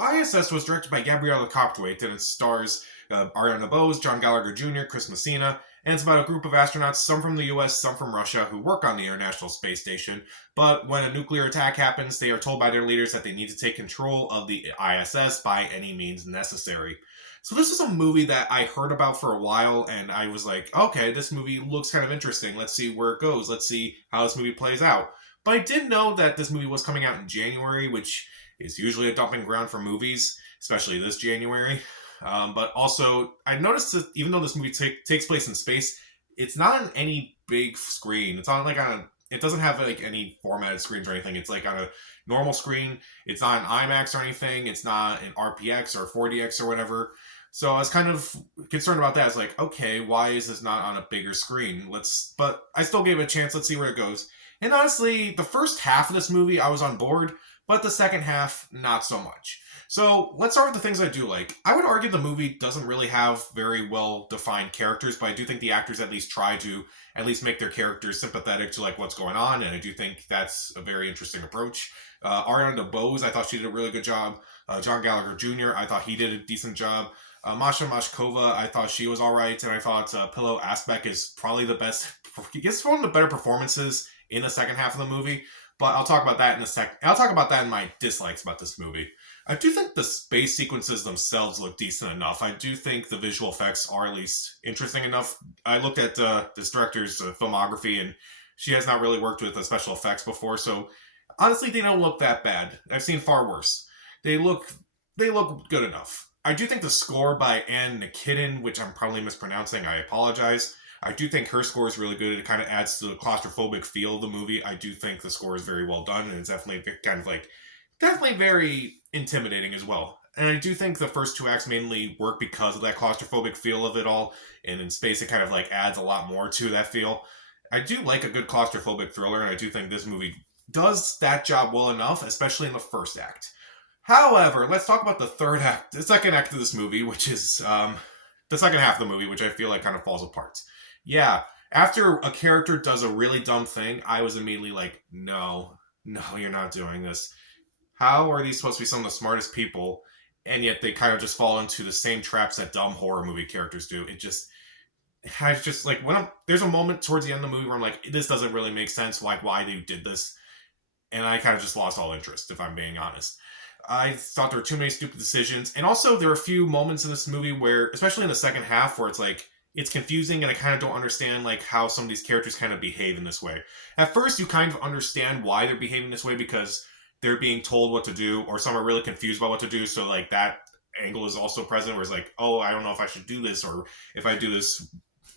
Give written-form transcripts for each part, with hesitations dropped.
ISS was directed by Gabriella Copthwaite, and it stars Ariana DeBose, John Gallagher Jr., Chris Messina, and it's about a group of astronauts, some from the US, some from Russia, who work on the International Space Station. But when a nuclear attack happens, they are told by their leaders that they need to take control of the ISS by any means necessary. So this is a movie that I heard about for a while, and I was like, okay, this movie looks kind of interesting. Let's see where it goes. Let's see how this movie plays out. But I did know that this movie was coming out in January, which is usually a dumping ground for movies, especially this January. But also, I noticed that even though this movie takes place in space, it's not on any big screen. It's on like on a, it doesn't have like any formatted screens or anything. It's like on a normal screen. It's not an IMAX or anything. It's not an RPX or 4DX or whatever. So I was kind of concerned about that. It's like, okay, why is this not on a bigger screen? But I still gave it a chance. Let's see where it goes. And honestly, the first half of this movie, I was on board, but the second half, not so much. So let's start with the things I do like. I would argue the movie doesn't really have very well-defined characters, but I do think the actors at least try to at least make their characters sympathetic to like what's going on, and I do think that's a very interesting approach. Ariana DeBose, I thought she did a really good job. John Gallagher Jr., I thought he did a decent job. Masha Mashkova, I thought she was all right, and I thought Pillow Asbeck is probably the best. He gets one of the better performances in the second half of the movie, but I'll talk about that in a second. I'll talk about that in my dislikes about this movie. I do think the space sequences themselves look decent enough. I do think the visual effects are at least interesting enough. I looked at this director's filmography, and she has not really worked with special effects before, so honestly, they don't look that bad. I've seen far worse. They look good enough. I do think the score by Anne Nikitin, which I'm probably mispronouncing, I apologize. I do think her score is really good. It kind of adds to the claustrophobic feel of the movie. I do think the score is very well done, and it's definitely kind of like, definitely very intimidating as well. And I do think the first two acts mainly work because of that claustrophobic feel of it all, and in space it kind of like adds a lot more to that feel. I do like a good claustrophobic thriller, and I do think this movie does that job well enough, especially in the first act. However, let's talk about the second act of this movie, which is the second half of the movie, which I feel like kind of falls apart. Yeah, after a character does a really dumb thing, I was immediately like, no, you're not doing this. How are these supposed to be some of the smartest people, and yet they kind of just fall into the same traps that dumb horror movie characters do? I just like, there's a moment towards the end of the movie where I'm like, this doesn't really make sense, like why they did this, and I kind of just lost all interest, if I'm being honest. I thought there were too many stupid decisions, and also there are a few moments in this movie where, especially in the second half, where it's like, it's confusing and I kind of don't understand like how some of these characters kind of behave in this way. At first, you kind of understand why they're behaving this way because they're being told what to do, or some are really confused about what to do, so like that angle is also present where it's like, oh, I don't know if I should do this, or if I do this,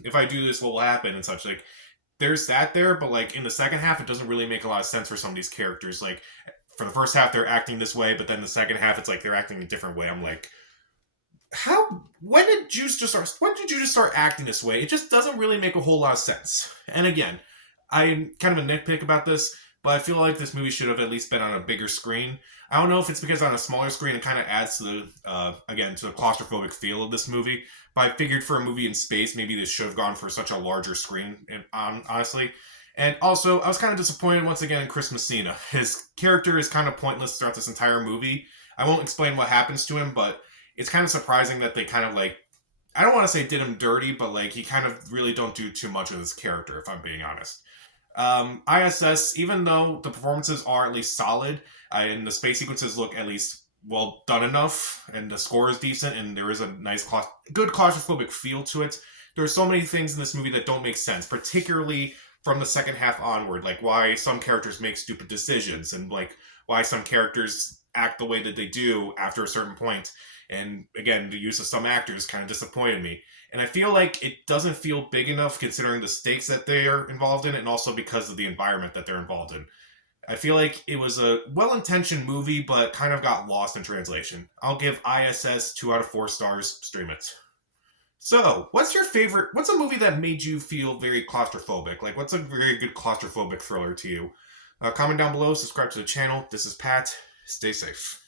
what will happen, and such. Like, there's that there, but like in the second half, it doesn't really make a lot of sense for some of these characters. Like, for the first half, they're acting this way, but then the second half, it's like they're acting a different way. I'm like, when did you just start acting this way? It just doesn't really make a whole lot of sense. And again, I'm kind of a nitpick about this, but I feel like this movie should have at least been on a bigger screen. I don't know if it's because on a smaller screen it kind of adds to the claustrophobic feel of this movie, but I figured for a movie in space, maybe this should have gone for such a larger screen, honestly. And also, I was kind of disappointed once again in Chris Messina. His character is kind of pointless throughout this entire movie. I won't explain what happens to him, but it's kind of surprising that they kind of like, I don't want to say did him dirty, but like he kind of really don't do too much with his character, if I'm being honest. ISS, even though the performances are at least solid, and the space sequences look at least well done enough, and the score is decent, and there is a nice, good claustrophobic feel to it, there are so many things in this movie that don't make sense, particularly from the second half onward, like why some characters make stupid decisions, and like why some characters act the way that they do after a certain point. And again, the use of some actors kind of disappointed me. And I feel like it doesn't feel big enough considering the stakes that they are involved in, and also because of the environment that they're involved in. I feel like it was a well-intentioned movie, but kind of got lost in translation. I'll give ISS 2 out of 4 stars. Stream it. So, what's a movie that made you feel very claustrophobic? Like, what's a very good claustrophobic thriller to you? Comment down below, subscribe to the channel. This is Pat. Stay safe.